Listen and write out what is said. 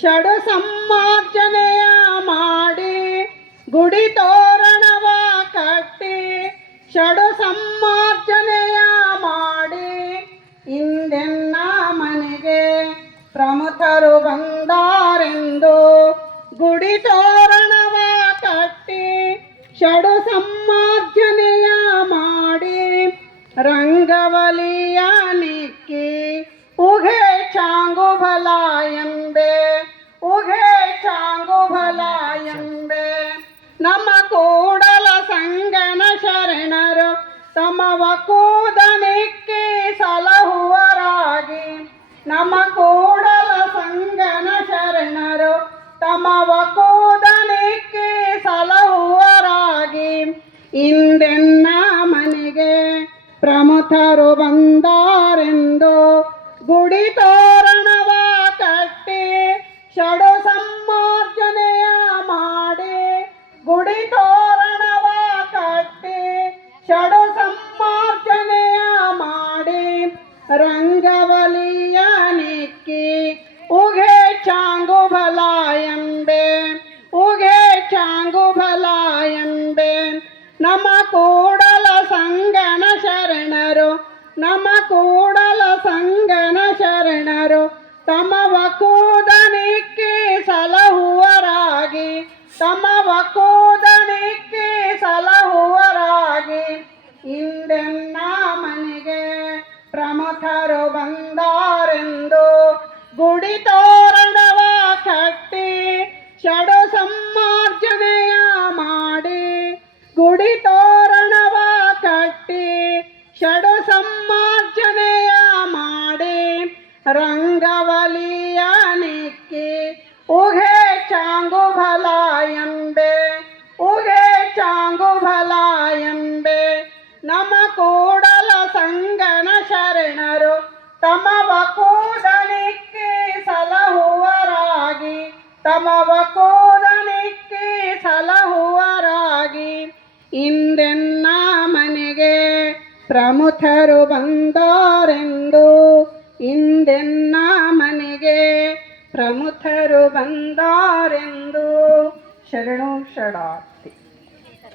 ಷಡು ಸಂಮಾರ್ಜನೆಯ ಮಾಡಿ, ಗುಡಿ ತೋರಣವ ಕಟ್ಟಿ ಷಡು ಸಂಮಾರ್ಜನೆಯ ಮಾಡಿ, ಇಂದೆನ್ನ ಮನೆಗೆ ಪ್ರಮುಖರು ಬಂದಾರೆಂದು ಗುಡಿ ತೋರಣವ ಕಟ್ಟಿ ಷಡು ಸಂಮಾರ್ಜನೆಯ ಮಾಡಿ, ರಂಗವಲಿಯ ನಿಕ್ಕಿ ಉಘೆ ಚಾಂಗು ತಮವ ಕೂದನಿಕ್ಕಿ ಸಲಹುವರಾಗಿ ನಮ್ಮ ಕೂಡಲ ಸಂಗನ ಶರಣರು ತಮವ ಕೂದನಿಕ್ಕಿ ಸಲಹುವರಾಗಿ ಇಂದೆನ್ನ ಮನೆಗೆ ಪ್ರಮುಖರು ಬಂದಾರೆಂದು ಗುಡಿ ತೋರಣವ ಕಟ್ಟಿ ಷಡು ಕೂಡಲ ಸಂಗನ ಶರಣರು, ನಮ್ಮ ಕೂಡಲ ಸಂಗನ ಶರಣರು ತಮ್ಮ ವಕೂದನಿಕ್ಕೆ ಸಲಹುವರಾಗಿ ತಮ್ಮ ವಕೂದನಿಕ್ಕೆ ಸಲಹುವರಾಗಿ. ಇಂದೆನ್ನ ಮನೆಗೆ ಪ್ರಮುಖರು ಬಂದಾರೆಂದು ಗುಡಿ ತೋರಣವ ಕಟ್ಟಿ, ಷಡು ಸಮ್ಮಾರ್ಜನೆಯ ಮಾಡಿ, ಗುಡಿ ಷಡು ಸಮ್ಮಾರ್ಜನೆಯ ಮಾಡಿ ರಂಗವಲಿಯ ನಿಕ್ಕಿ ಉಘೆ ಚಾಂಗು ಫಲ ಎಂಬೆ ಉಘೆ ಚಾಂಗು ಫಲ ಎಂಬೆ ನಮ ಕೂಡಲ ಸಂಗನ ಶರಣರು, ತಮವ ಕೂದನಿಕ್ಕಿ ಸಲಹುವರಾಗಿ, ತಮವ ಕೂದನಿಕ್ಕಿ ಪ್ರಮುಖರು ಬಂದಾರೆಂದು ಇಂದೆನ್ನ ಮನೆಗೆ ಪ್ರಮುಖರು ಬಂದಾರೆಂದು ಶರಣು